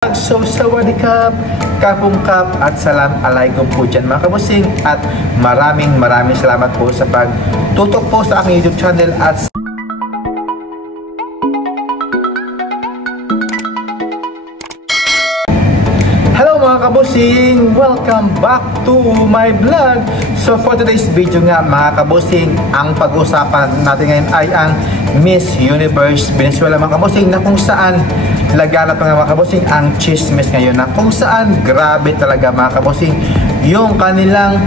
So, sawadikap, kapungkap at salam alaikum po dyan mga kabusing at maraming salamat po sa pagtutok po sa aking YouTube channel at hello mga kabusing! Welcome back to my vlog! So for today's video nga mga kabusing, ang pag-usapan natin ngayon ay ang Miss Universe Venezuela mga kabusing, na kung saan laganap mga kabusing ang chismis ngayon, na kung saan grabe talaga mga kabusing yung kanilang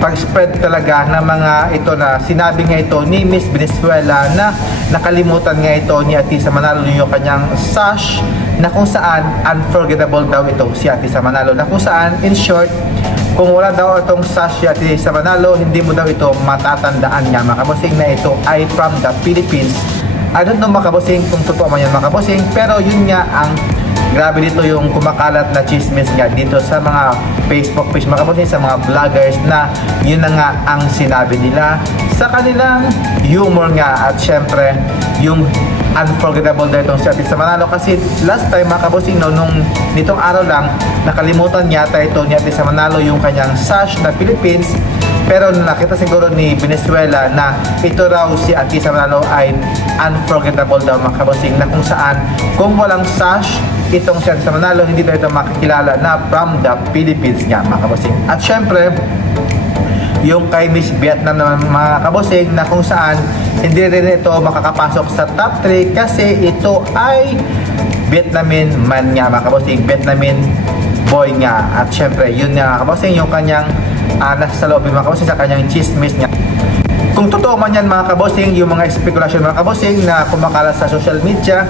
pag-spread talaga ng mga ito na sinabi nga ito ni Miss Venezuela na nakalimutan nga ito ni Atisa Manalo yung kanyang sash, na kung saan unforgettable daw ito si Atisa Manalo, na kung saan in short, kung wala daw itong sash si Atisa Manalo, hindi mo daw ito matatandaan niya mga kabusing na ito ay from the Philippines. I don't know mga kabusing kung totoo man yan mga kabusing, pero yun nga ang grabe dito, yung kumakalat na chismis nga dito sa mga Facebook page mga kabusing, sa mga vloggers, na yun na nga ang sinabi nila sa kanilang humor nga. At syempre yung unforgettable dahil itong si Atisa Manalo, kasi last time mga kabusing nung nitong araw lang nakalimutan yata ito ni Atisa Manalo yung kanyang sash na Philippines. Pero nakita siguro ni Venezuela na ito raw si Atisa Manalo ay unforgettable daw mga kabusing, na kung saan kung walang sash itong si Atisa Manalo, hindi daw ito makikilala na from the Philippines nga mga kabusing. At syempre yung kay Miss Vietnam naman mga kabusing, na kung saan hindi rin ito makakapasok sa top 3 kasi ito ay Vietnamese man nga mga kabusing, Vietnamese boy nga. At syempre yun nga mga kabusing yung kanyang nasa loob mga kabusing sa kanyang chismis niya. Kung totoo man yan mga kabusing, yung mga spekulasyon mga kabusing na kumakalat sa social media,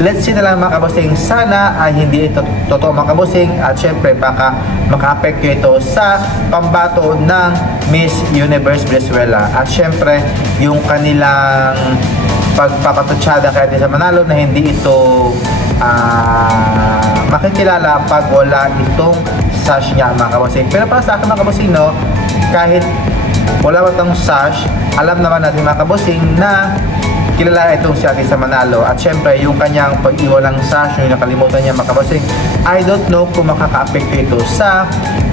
let's see na lang mga kabusing, sana ay hindi ito totoo mga kabusing. At syempre baka maka-apekto ito sa pambato ng Miss Universe Venezuela. At syempre yung kanilang pagpapatutsada kay Atisa Manalo na hindi ito makikilala pag wala itong sash niya mga kabusing. Pero para sa akin mga kabusing, no, kahit wala ba itong sash, alam naman natin mga kabusing na kilala itong si Atisa Manalo. At syempre yung kanyang pag-iwalang sash, yung nakalimutan niya mga kabusing, I don't know kung makaka-apekto ito sa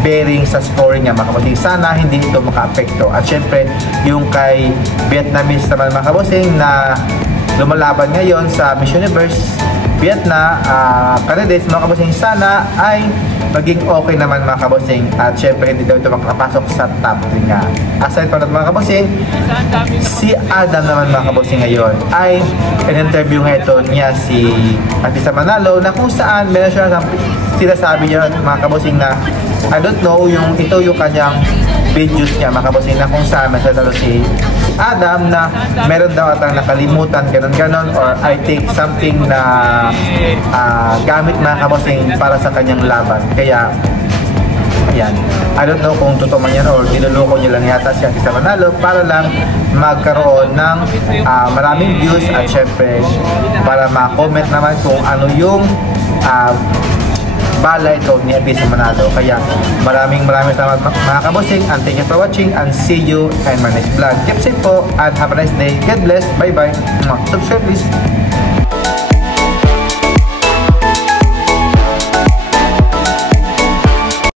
bearing sa scoring niya mga kabusing. Sana hindi ito maka-apekto. At syempre yung kay Vietnamese naman mga kabusing na lumalaban ngayon sa Miss Universe Vietnam candidates mga kabusing, sana ay maging okay naman mga kabusing. At syempre hindi daw ito makakapasok sa top 3 nga. Aside pa naman mga kabusing, si Adam naman mga kabusing ngayon ay in-interview nga ito niya si Atisa Manalo, na kung saan meron siya sinasabi niya mga kabusing na I don't know ito yung kanyang videos niya mga kabusing, na kung saan masyadalo si Adam na meron daw atang nakalimutan ganon or I think something na gamit mga kabusing para sa kanyang laban. Kaya ayan, I don't know kung totoo man yan or dinuloko niya lang yata si Atisa Manalo para lang magkaroon ng maraming views. At syempre para ma-comment naman kung ano yung bala ito ni Atisa Manalo. Kaya maraming salamat mga kabusing, and thank you for watching, and see you in my next vlog. Keep safe po and have a nice day. God bless. Bye bye. Subscribe please.